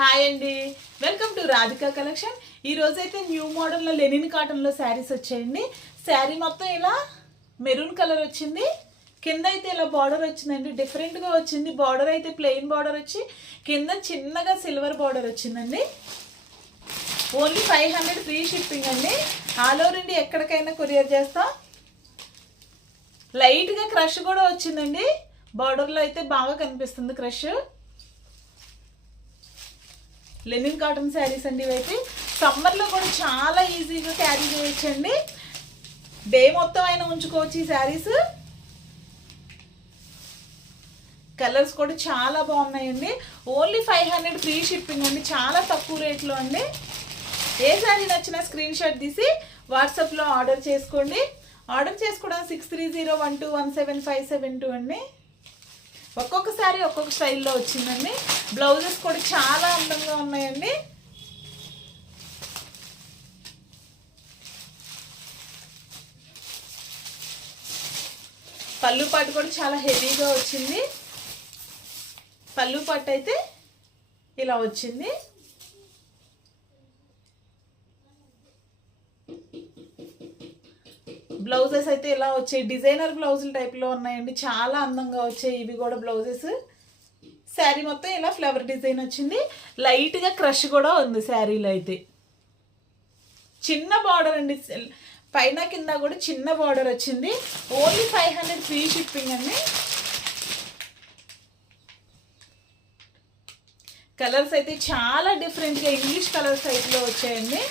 Hi అండి, welcome to Radhika collection. ఈ రోజైతే న్యూ మోడల్లో లెనిన్ కాటన్లో శారీస్ వచ్చాయండి. శారీ మొత్తం ఇలా మెరూన్ కలర్ వచ్చింది. కింద అయితే ఇలా బార్డర్ వచ్చిందండి, డిఫరెంట్గా వచ్చింది. బార్డర్ అయితే ప్లెయిన్ బార్డర్ వచ్చి కింద చిన్నగా సిల్వర్ బార్డర్ వచ్చిందండి. ఓన్లీ 500 ఫ్రీ షిప్పింగ్ అండి. ఆల్ ఓవర్ ఇండియా ఎక్కడికైనా కొరియర్ చేస్తాం. లైట్గా క్రష్ కూడా వచ్చిందండి. బార్డర్లో అయితే బాగా కనిపిస్తుంది క్రష్. లెనిన్ కాటన్ శారీస్ అండి. ఇవైతే సమ్మర్లో కూడా చాలా ఈజీగా క్యారీ చేయొచ్చండి. డే మొత్తం అయినా ఉంచుకోవచ్చు ఈ శారీస్. కలర్స్ కూడా చాలా బాగున్నాయండి. ఓన్లీ 500 ఫ్రీ షిప్పింగ్ అండి, చాలా తక్కువ రేట్లో అండి. ఏ శారీ నచ్చినా స్క్రీన్ షాట్ తీసి వాట్సాప్లో ఆర్డర్ చేసుకోండి. ఆర్డర్ చేసుకోవడం 6301217572 అండి. ఒక్కొక్క శారీ ఒక్కొక్క స్టైల్లో వచ్చిందండి. బ్లౌజెస్ కూడా చాలా అందంగా ఉన్నాయండి. పళ్ళు పాటు కూడా చాలా హెవీగా వచ్చింది. పళ్ళు పాటు అయితే ఇలా వచ్చింది. బ్లౌజెస్ అయితే ఇలా వచ్చాయి, డిజైనర్ బ్లౌజుల టైప్లో ఉన్నాయండి. చాలా అందంగా వచ్చాయి ఇవి కూడా బ్లౌజెస్. శారీ మొత్తం ఇలా ఫ్లవర్ డిజైన్ వచ్చింది. లైట్గా క్రష్ కూడా ఉంది శారీలో. అయితే చిన్న బార్డర్ అండి, పైన కింద కూడా చిన్న బార్డర్ వచ్చింది. ఓన్లీ 500 ఫ్రీ షిప్పింగ్ అండి. కలర్స్ అయితే చాలా డిఫరెంట్గా ఇంగ్లీష్ కలర్స్ టైప్లో వచ్చాయండి.